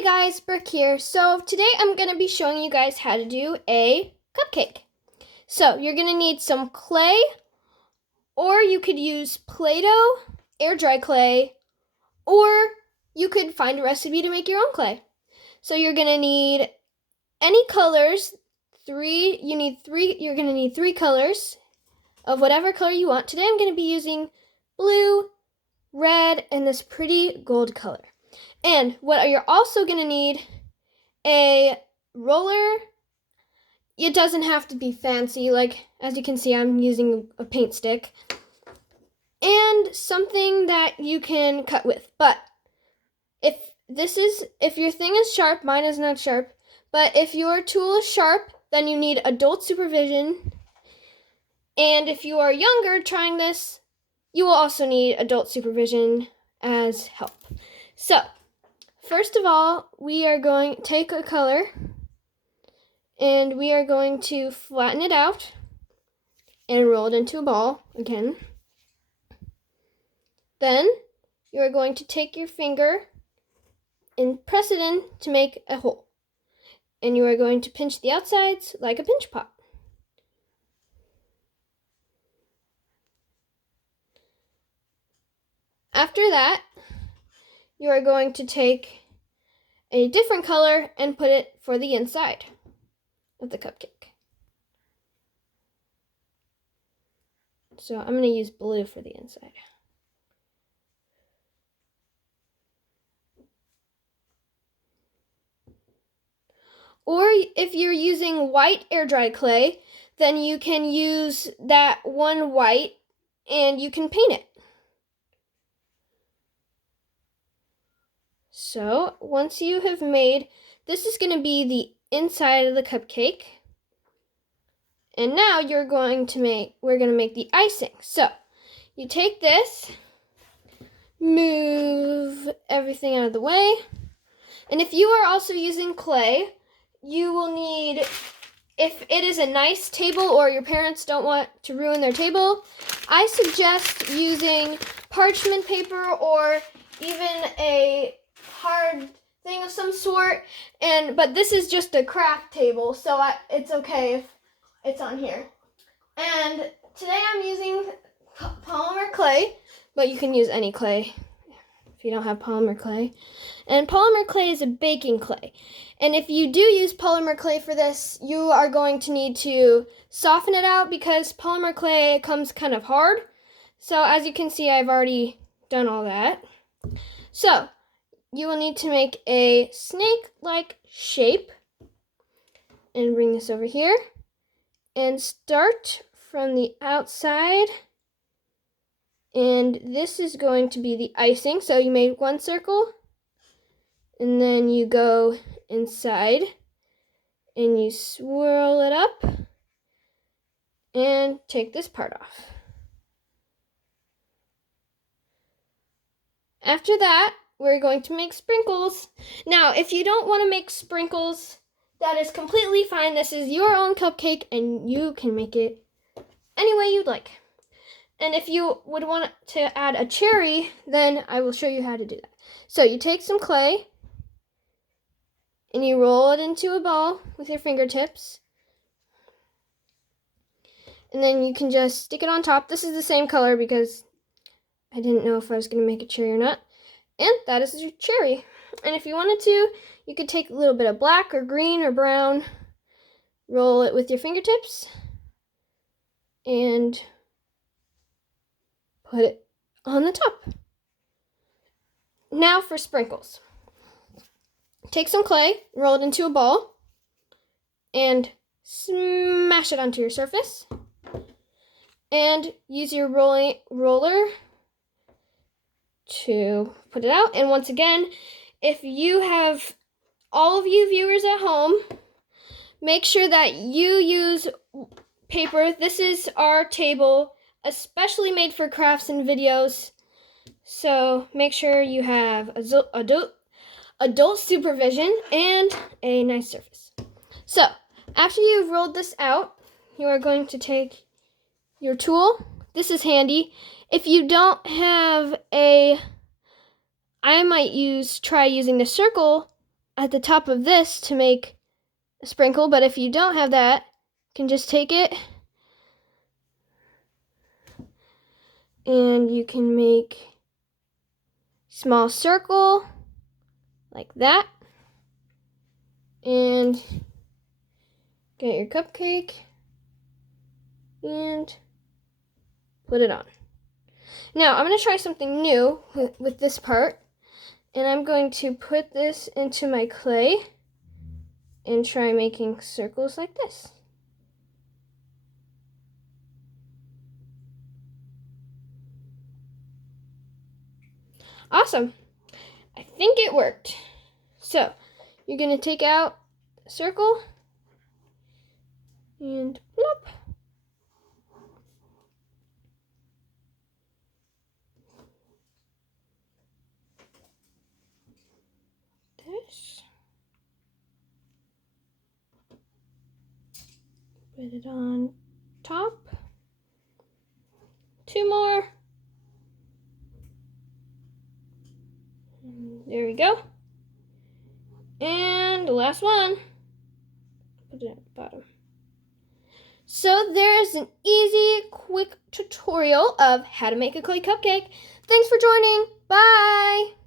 Hey guys, Brooke here. So today I'm going to be showing you guys how to do a cupcake. So you're going to need some clay, or you could use Play-Doh, air dry clay, or you could find a recipe to make your own clay. So you're going to need any colors, you're going to need three colors of whatever color you want. Today I'm going to be using blue, red, and this pretty gold color. And what you're also going to need, a roller. It doesn't have to be fancy, like as you can see I'm using a paint stick. And something that you can cut with. But if your thing is sharp, mine is not sharp, but if your tool is sharp, then you need adult supervision. And if you are younger trying this, you will also need adult supervision as help. So, first of all, we are going to take a color and we are going to flatten it out and roll it into a ball again. Then you are going to take your finger and press it in to make a hole. And you are going to pinch the outsides like a pinch pot. After that, you are going to take a different color and put it for the inside of the cupcake. So I'm going to use blue for the inside. Or if you're using white air dry clay, then you can use that one white and you can paint it. So once you have made, this is going to be the inside of the cupcake. And now we're going to make the icing. So you take this, move everything out of the way. And if you are also using clay, you will need, if it is a nice table or your parents don't want to ruin their table, I suggest using parchment paper or even a hard thing of some sort. But this is just a craft table, so it's okay if it's on here. And today I'm using polymer clay, but you can use any clay if you don't have polymer clay. And polymer clay is a baking clay. And if you do use polymer clay for this, you are going to need to soften it out because polymer clay comes kind of hard. So as you can see, I've already done all that. So you will need to make a snake-like shape and bring this over here and start from the outside. And this is going to be the icing. So you made one circle and then you go inside and you swirl it up and take this part off. After that, we're going to make sprinkles. Now, if you don't want to make sprinkles, that is completely fine. This is your own cupcake and you can make it any way you'd like. And if you would want to add a cherry, then I will show you how to do that. So you take some clay and you roll it into a ball with your fingertips. And then you can just stick it on top. This is the same color because I didn't know if I was going to make a cherry or not. And that is your cherry. And if you wanted to, you could take a little bit of black or green or brown, roll it with your fingertips, and put it on the top. Now for sprinkles. Take some clay, roll it into a ball, and smash it onto your surface. And use your roller to put it out. And once again, if you have, all of you viewers at home, make sure that you use paper. This is our table, especially made for crafts and videos. So make sure you have adult supervision and a nice surface. So after you've rolled this out, you are going to take your tool. This is handy. If you don't have I might try using the circle at the top of this to make a sprinkle, but if you don't have that, you can just take it and you can make a small circle like that and get your cupcake and put it on. Now I'm going to try something new with this part, and I'm going to put this into my clay and try making circles like this. Awesome. I think it worked. So you're going to take out the circle and plop. This. Put it on top. 2 more. There we go. And the last one. Put it at the bottom. So there's an easy, quick tutorial of how to make a clay cupcake. Thanks for joining. Bye!